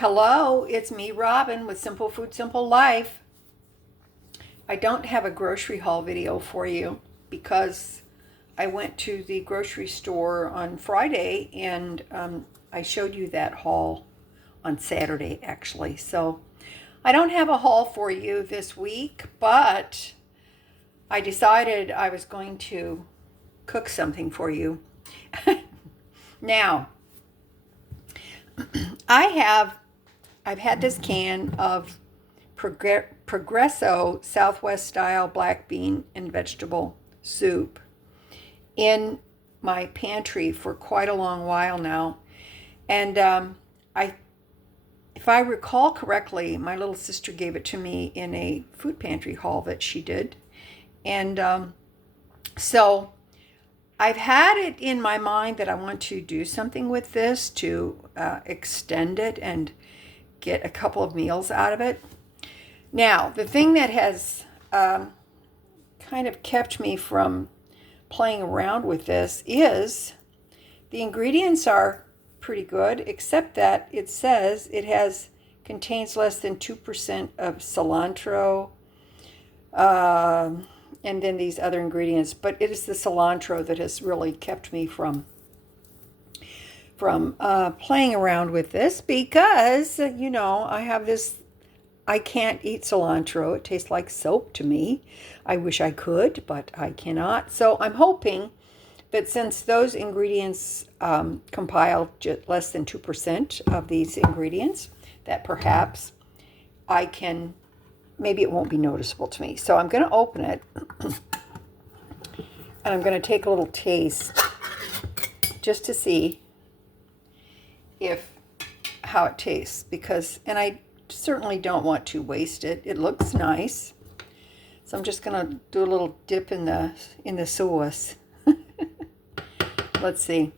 Hello, it's me, Robin, with Simple Food, Simple Life. I don't have a grocery haul video for you because I went to the grocery store on Friday and I showed you that haul on Saturday, actually. So I don't have a haul for you this week, but I decided I was going to cook something for you. Now, I've had this can of Progresso Southwest style black bean and vegetable soup in my pantry for quite a long while now. And if I recall correctly, my little sister gave it to me in a food pantry haul that she did. And so I've had it in my mind that I want to do something with this to extend it and get a couple of meals out of it. Now, the thing that has kind of kept me from playing around with this is the ingredients are pretty good, except that it says it contains less than 2% of cilantro, and then these other ingredients. But it is the cilantro that has really kept me from playing around with this because, I have this, I can't eat cilantro. It tastes like soap to me. I wish I could, but I cannot. So I'm hoping that since those ingredients compile just less than 2% of these ingredients, that perhaps I can, maybe it won't be noticeable to me. So I'm going to open it and I'm going to take a little taste just to see how it tastes, and I certainly don't want to waste it. It looks nice. So I'm just going to do a little dip in the sauce. Let's see.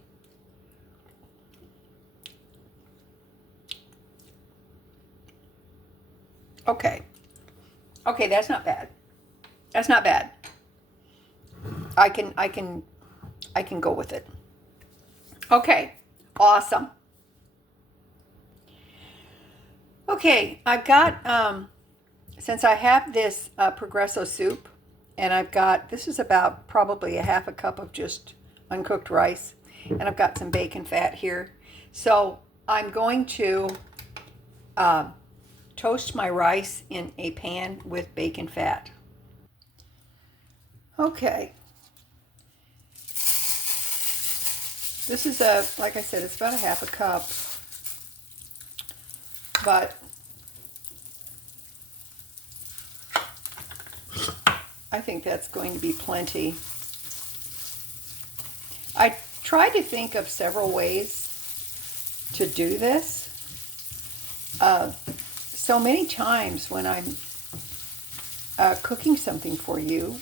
Okay, that's not bad. That's not bad. I can go with it. Okay, awesome. Okay, I've got since I have this Progresso soup, and this is about probably a half a cup of just uncooked rice, and I've got some bacon fat here. So I'm going to toast my rice in a pan with bacon fat. Okay. This is like I said, it's about a half a cup, but I think that's going to be plenty. I tried to think of several ways to do this. So many times when I'm cooking something for you,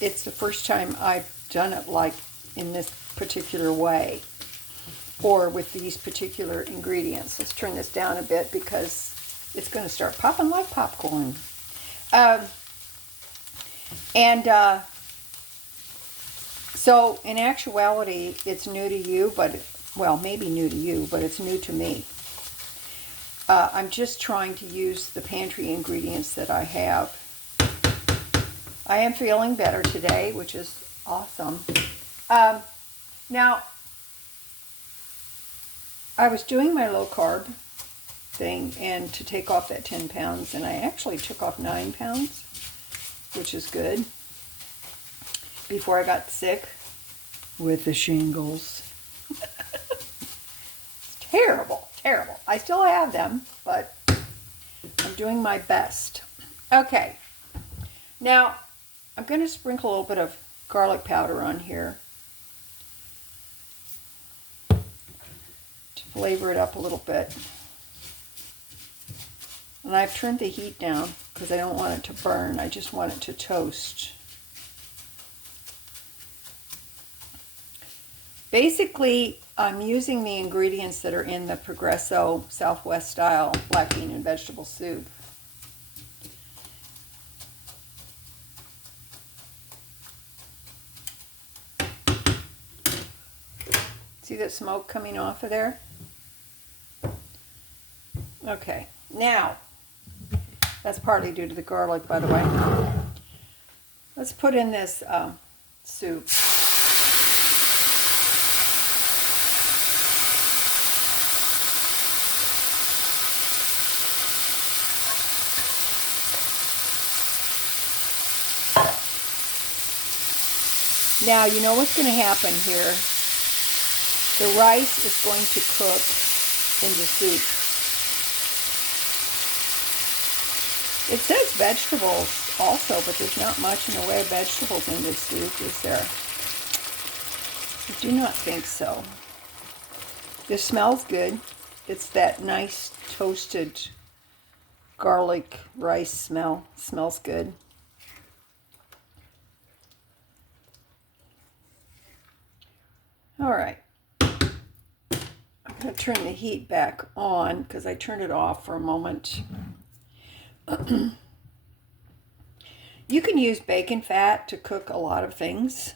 it's the first time I've done it like in this particular way or with these particular ingredients. Let's turn this down a bit because it's going to start popping like popcorn. So in actuality, it's new to you, maybe new to you, but it's new to me. I'm just trying to use the pantry ingredients that I have. I am feeling better today, which is awesome. Now, I was doing my low carb thing and to take off that 10 pounds, and I actually took off 9 pounds, which is good, before I got sick with the shingles. Terrible, terrible. I still have them, but I'm doing my best. Okay, now I'm going to sprinkle a little bit of garlic powder on here to flavor it up a little bit. And I've turned the heat down because I don't want it to burn. I just want it to toast. Basically, I'm using the ingredients that are in the Progresso Southwest style black bean and vegetable soup. See that smoke coming off of there? Okay, now, that's partly due to the garlic, by the way. Let's put in this soup. Now, you know what's going to happen here. The rice is going to cook in the soup. It says vegetables also, but there's not much in the way of vegetables in this soup, is there? I do not think so. This smells good. It's that nice toasted garlic rice smell. Smells good. All right. I'm going to turn the heat back on because I turned it off for a moment. You can use bacon fat to cook a lot of things.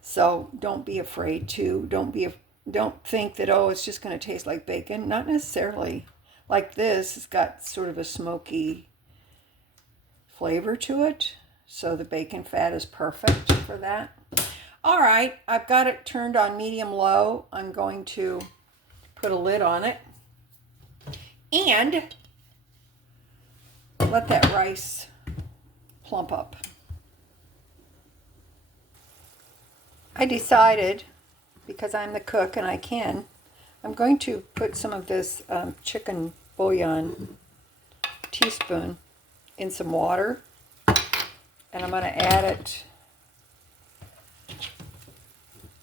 So don't be afraid to. Don't think that, oh, it's just going to taste like bacon. Not necessarily. Like this, it's got sort of a smoky flavor to it. So the bacon fat is perfect for that. All right, I've got it turned on medium-low. I'm going to put a lid on it and let that rice plump up. I decided, because I'm the cook and I can, I'm going to put some of this chicken bouillon teaspoon in some water, and I'm going to add it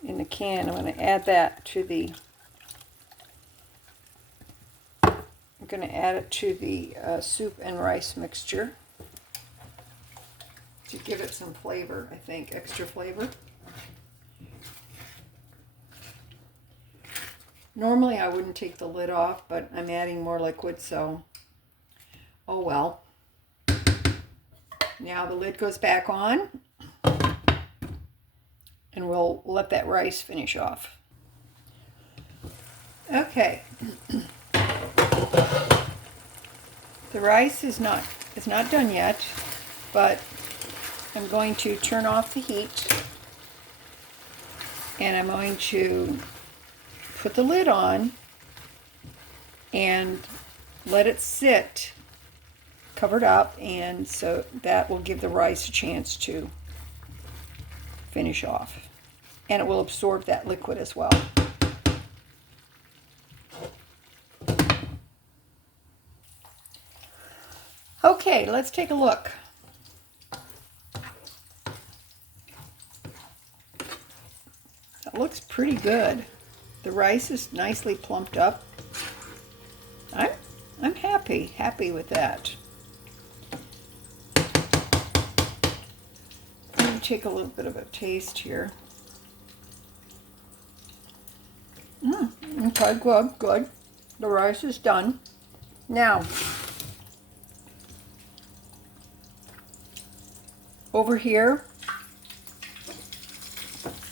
in the can. I'm going to add that to the soup and rice mixture to give it some flavor, I think, extra flavor. Normally I wouldn't take the lid off, but I'm adding more liquid, so oh well. Now the lid goes back on, and we'll let that rice finish off. Okay. The rice is not done yet, but I'm going to turn off the heat, and I'm going to put the lid on and let it sit covered up, and so that will give the rice a chance to finish off, and it will absorb that liquid as well. Okay, let's take a look. That looks pretty good. The rice is nicely plumped up. I'm happy with that. Let me take a little bit of a taste here. Okay, good. The rice is done. Now, over here,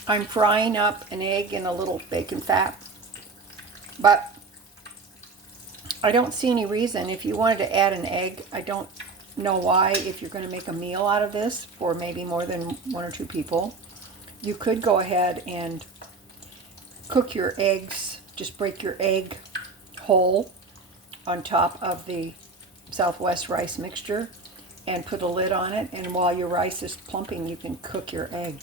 I'm frying up an egg in a little bacon fat, but I don't see any reason. If you wanted to add an egg, I don't know why. If you're going to make a meal out of this for maybe more than one or two people, you could go ahead and cook your eggs. Just break your egg whole on top of the Southwest rice mixture and put a lid on it, and while your rice is plumping, you can cook your egg.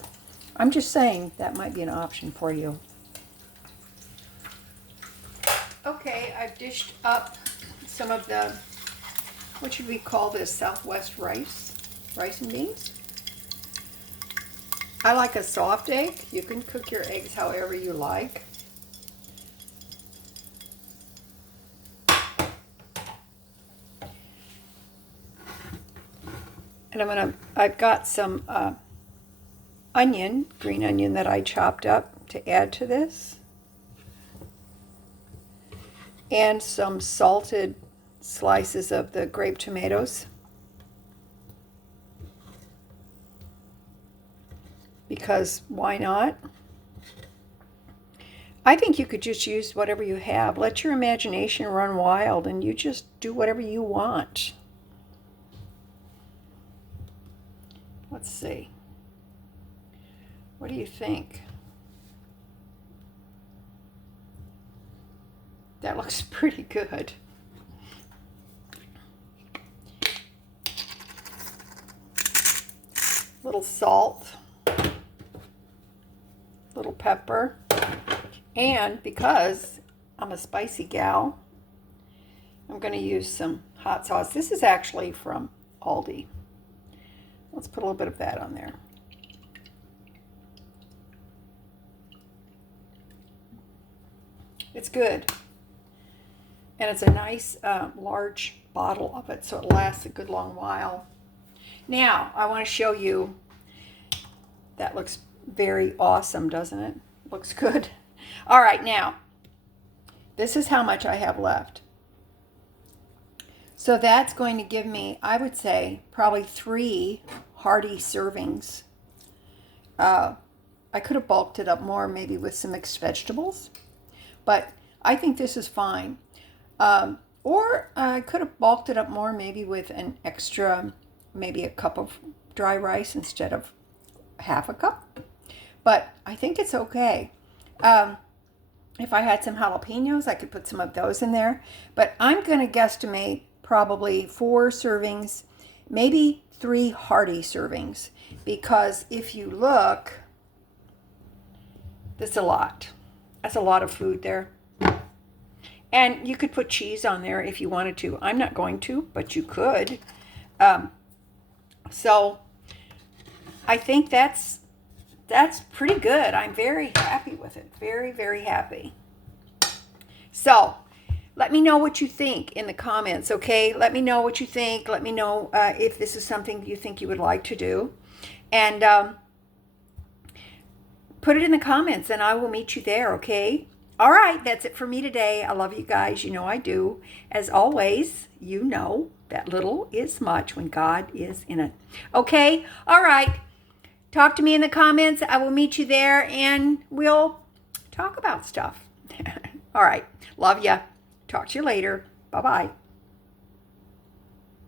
I'm just saying that might be an option for you. Okay, I've dished up some of the, what should we call this, Southwest rice and beans. I like a soft egg. You can cook your eggs however you like. And I've got some green onion that I chopped up to add to this. And some salted slices of the grape tomatoes, because why not? I think you could just use whatever you have. Let your imagination run wild and you just do whatever you want. Let's see. What do you think? That looks pretty good. Little salt, little pepper, and because I'm a spicy gal, I'm going to use some hot sauce. This is actually from Aldi. Let's put a little bit of that on there. It's good. And it's a nice large bottle of it, so it lasts a good long while. Now, I want to show you, that looks very awesome, doesn't it? Looks good. All right, now, this is how much I have left. So that's going to give me, I would say, probably 3 hearty servings. I could have bulked it up more, maybe with some mixed vegetables, but I think this is fine. Or I could have bulked it up more, maybe with an extra, maybe a cup of dry rice instead of half a cup. But I think it's okay. If I had some jalapenos, I could put some of those in there. But I'm going to guesstimate probably 4 servings, maybe 3 hearty servings. Because if you look, that's a lot. That's a lot of food there. And you could put cheese on there if you wanted to. I'm not going to, but you could. So I think that's pretty good. I'm very happy with it. Very, very happy. So let me know what you think in the comments, okay? Let me know what you think. Let me know if this is something you think you would like to do. And put it in the comments and I will meet you there, okay? All right, that's it for me today. I love you guys. You know I do. As always, you know that little is much when God is in it. Okay? All right. Talk to me in the comments. I will meet you there and we'll talk about stuff. All right. Love ya. Talk to you later. Bye-bye.